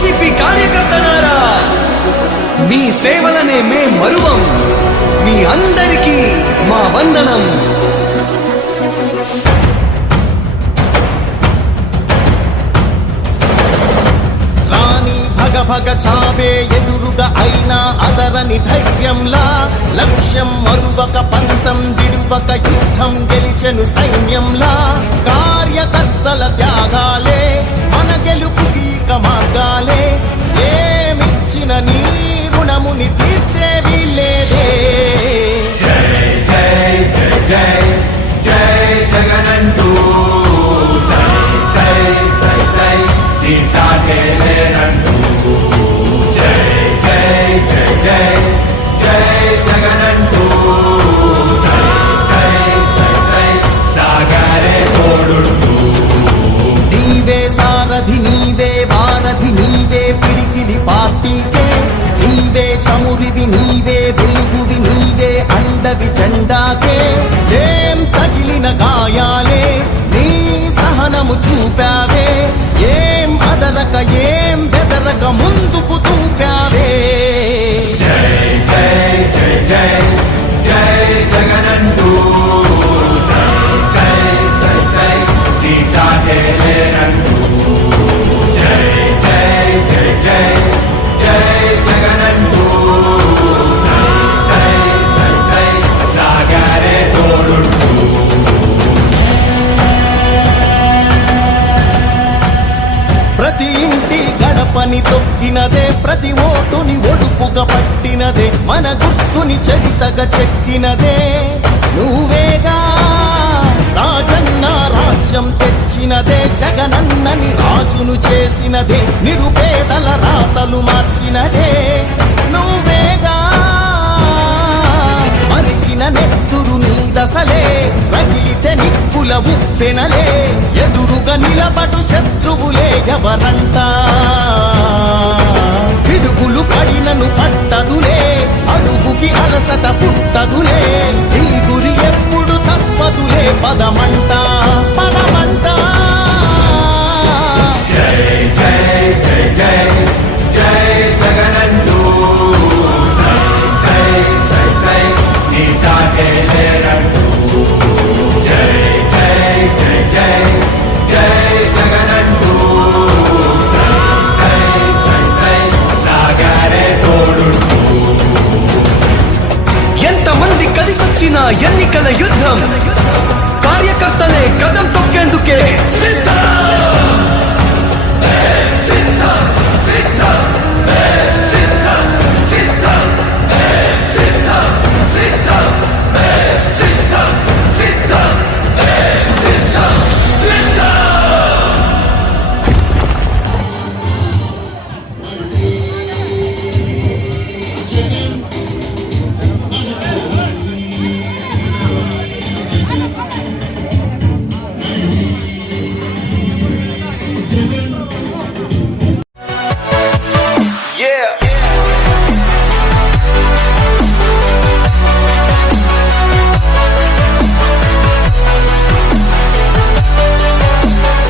YCP కార్యకర్తలారా, మీ సేవలనే మే మరువం. మీ అందరికీ మా వందనం. భగ చావే ఎదురుగా అయినా అదరని ధైర్యంలా, లక్ష్యం మరువక పంతం విడువక యుద్ధం గెలిచెను సైన్యంలా. కార్యకర్తల త్యాగాలే మన గెలుపుకి మార్గాలే, ఏమిచ్చిన నీ రుణముని తీర్చేది లేదే. జై జై జై జై జై జగనంటూ సై సై సై సై నీ సాటే లేనంటూ. జై జై జై జై జై జగనంటూ సై సై సై సై సాగరే తోడుంటూ. నీవే సారథి నీవే వారధి నీవే పిడికిలి పార్టీకే, నీవే చమురివి నీవే వెలుగువి నీవే అండవి జెండాకే. ఏం తగిలిన గాయాలే నీ సహనము చూపావే, ఏం అదరక ఏం బెదరక ముందుకు చూపావే. జై జై జై జై జై జగనంటూ సై సై సై సై నీ సాటే లేనంటూ. జై జై జై జై జై జగనంటూ సై సై సై సై సాగరే తోడుంటూ. ప్రతి ఇంటి గడపని తొక్కినదే, ప్రతి ఓటుని ఒడుపుగా పట్టినదే, మన గుర్తుని చరితగా చెక్కినదే నువ్వేగా. రాజన్న రాజ్యం తెచ్చినదే, జగనన్నని రాజును చేసినదే, నిరుపేదల రాతలు మార్చినదే నువ్వేగా. మరిగిన నెత్తురు నీ దశలే, రగిలితే నిప్పుల ఉప్పెనలే, ఎదురుగా నిలబడు శత్రువులే ఎవరంట. పిడుగులు పడినను పట్టదులే, అడుగుకి అలసట పుట్టదులే, ఈ గురి ఎప్పుడు తప్పదులే పదమంట పద.